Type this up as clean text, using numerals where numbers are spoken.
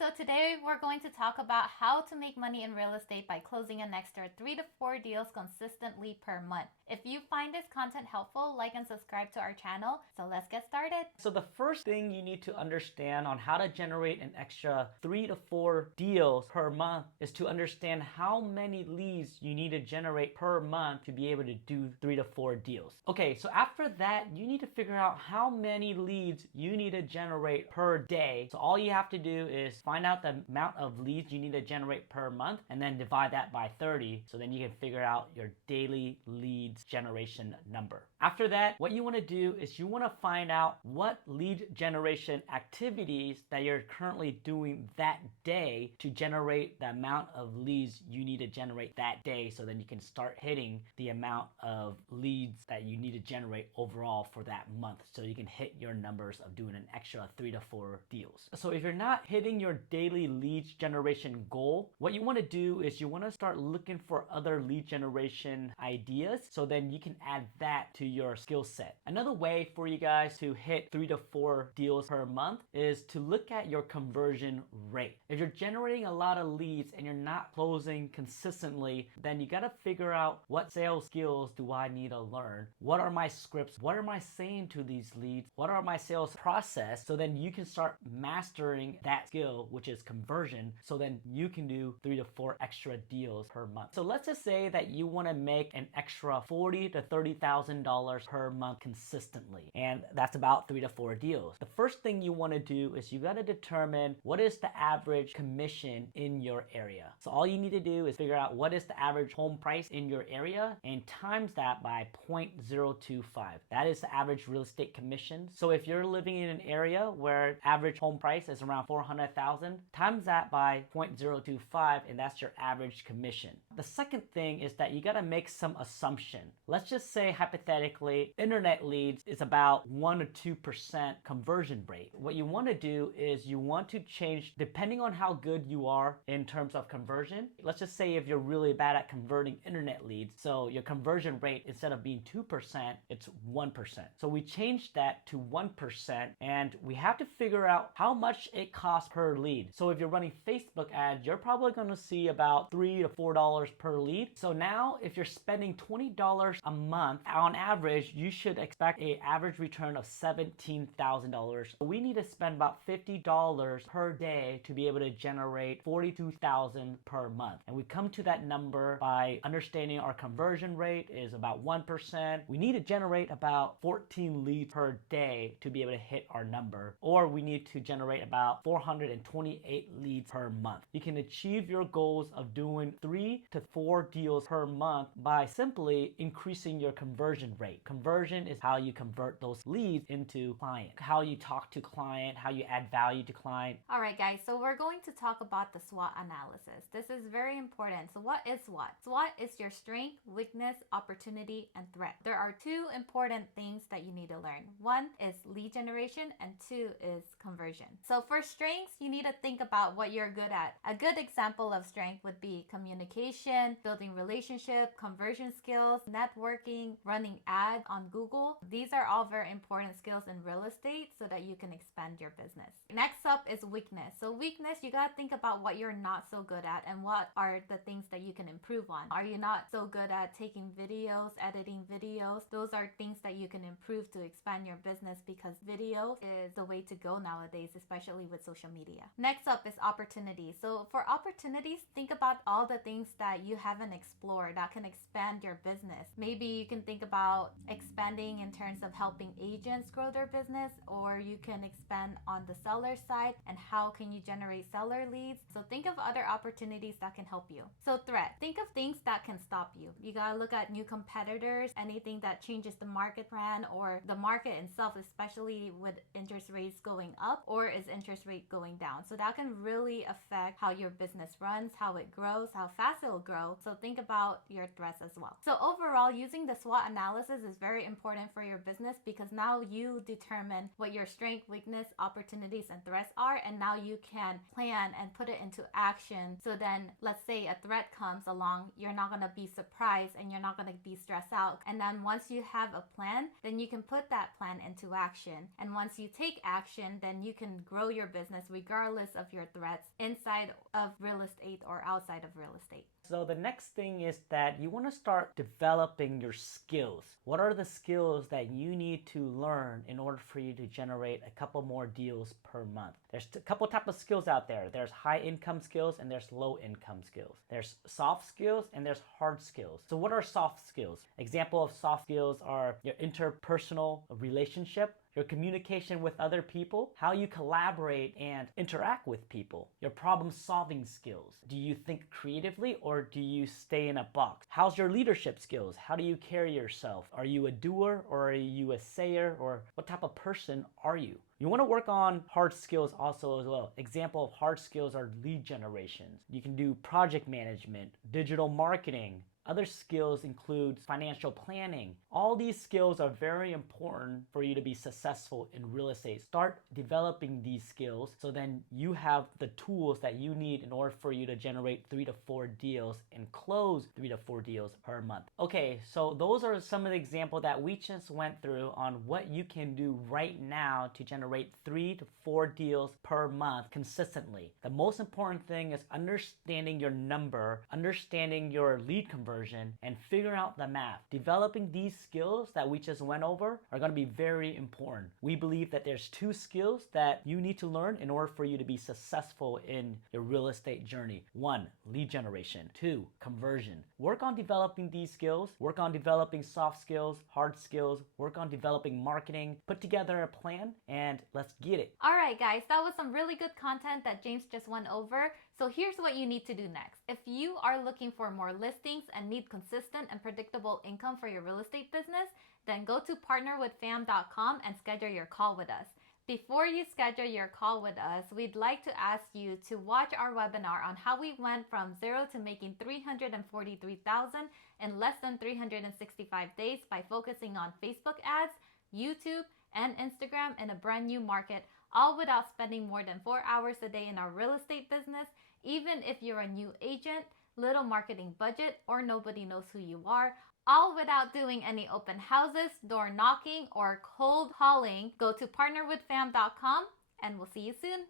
So today we're going to talk about how to make money in real estate by closing an extra 3 to 4 deals consistently per month. If you find this content helpful, like and subscribe to our channel. So let's get started. So the first thing you need to understand on how to generate an extra 3 to 4 deals per month is to understand how many leads you need to generate per month to be able to do 3 to 4 deals. Okay, so after that, you need to figure out how many leads you need to generate per day. So all you have to do is find out the amount of leads you need to generate per month and then divide that by 30. So then you can figure out your daily leads generation number. After that, what you want to do is you want to find out what lead generation activities that you're currently doing that day to generate the amount of leads you need to generate that day, so then you can start hitting the amount of leads that you need to generate overall for that month, so you can hit your numbers of doing an extra 3 to 4 deals. So if you're not hitting your daily leads generation goal, what you want to do is you want to start looking for other lead generation ideas, so then you can add that to your skill set. Another way for you guys to hit 3 to 4 deals per month is to look at your conversion rate. If you're generating a lot of leads and you're not closing consistently, then you got to figure out what sales skills do I need to learn? What are my scripts? What am I saying to these leads? What are my sales process? So then you can start mastering that skill, which is conversion, so then you can do 3 to 4 extra deals per month. So let's just say that you want to make an extra $40,000 to $30,000 per month consistently, and that's about 3 to 4 deals. The first thing you want to do is you got to determine what is the average commission in your area. So all you need to do is figure out what is the average home price in your area and times that by 0.025. That is the average real estate commission. So if you're living in an area where average home price is around $400,000, times that by 0.025, and that's your average commission. The second thing is that you got to make some assumption. Let's just say hypothetically internet leads is about 1 or 2% conversion rate. What you want to do is you want to change depending on how good you are in terms of conversion. Let's just say if you're really bad at converting internet leads, so your conversion rate instead of being 2%, it's 1%. So we changed that to 1%, and we have to figure out how much it costs per lead. So if you're running Facebook ads, you're probably going to see about $3 to $4 per lead. So now if you're spending $20 a month, on average, you should expect an average return of $17,000. We need to spend about $50 per day to be able to generate $42,000 per month. And we come to that number by understanding our conversion rate is about 1%. We need to generate about 14 leads per day to be able to hit our number, or we need to generate about 428 leads per month. You can achieve your goals of doing 3 to 4 deals per month by simply increasing your conversion rate. Conversion is how you convert those leads into client, how you talk to client, how you add value to client. All right, guys, so we're going to talk about the SWOT analysis. This is very important. So what is SWOT? SWOT is your strength, weakness, opportunity, and threat. There are 2 important things that you need to learn. 1 is lead generation and 2 is conversion. So for strengths, you need to think about what you're good at. A good example of strength would be communication, building relationship, conversion skills, networking, running ads on Google. These are all very important skills in real estate so that you can expand your business. Next up is weakness. So weakness, you got to think about what you're not so good at and what are the things that you can improve on. Are you not so good at taking videos, editing videos? Those are things that you can improve to expand your business, because video is the way to go nowadays, especially with social media. Next up is opportunities. So for opportunities, think about all the things that you haven't explored that can expand your business. Maybe you can think about expanding in terms of helping agents grow their business, or you can expand on the seller side and how can you generate seller leads. So think of other opportunities that can help you. So threat, think of things that can stop you. You gotta look at new competitors, anything that changes the market plan or the market itself, especially with interest rates going up, or is interest rate going down. So that can really affect how your business runs, how it grows, how fast it'll grow. So think about your threats as well. So overall, using the SWOT analysis analysis is very important for your business because now you determine what your strength, weakness, opportunities, and threats are, and now you can plan and put it into action. So then, let's say a threat comes along, you're not going to be surprised and you're not going to be stressed out. And then once you have a plan, then you can put that plan into action. And once you take action, then you can grow your business regardless of your threats inside of real estate or outside of real estate. So the next thing is that you want to start developing your skills. What are the skills that you need to learn in order for you to generate a couple more deals per month? There's a couple types of skills out there. There's high income skills and there's low income skills. There's soft skills and there's hard skills. So what are soft skills? Example of soft skills are your interpersonal relationship, your communication with other people, how you collaborate and interact with people, your problem-solving skills. Do you think creatively or do you stay in a box? How's your leadership skills? How do you carry yourself? Are you a doer or are you a sayer, or what type of person are you? You want to work on hard skills also as well. Example of hard skills are lead generation. You can do project management, digital marketing. Other skills include financial planning. All these skills are very important for you to be successful in real estate. Start developing these skills so then you have the tools that you need in order for you to generate 3 to 4 deals and close 3 to 4 deals per month. Okay, so those are some of the examples that we just went through on what you can do right now to generate 3 to 4 deals per month consistently. The most important thing is understanding your number, understanding your lead conversion, and figure out the math. Developing these skills that we just went over are going to be very important. We believe that there's 2 skills that you need to learn in order for you to be successful in your real estate journey. 1, lead generation. 2, conversion. Work on developing these skills. Work on developing soft skills, hard skills. Work on developing marketing. Put together a plan and let's get it. All right, guys, that was some really good content that James just went over. So here's what you need to do next. If you are looking for more listings and need consistent and predictable income for your real estate business, then go to partnerwithfam.com and schedule your call with us. Before you schedule your call with us, we'd like to ask you to watch our webinar on how we went from 0 to making $343,000 in less than 365 days by focusing on Facebook ads, YouTube, and Instagram in a brand new market, all without spending more than 4 hours a day in our real estate business, even if you're a new agent, little marketing budget, or nobody knows who you are, all without doing any open houses, door knocking, or cold calling. Go to partnerwithfam.com and we'll see you soon.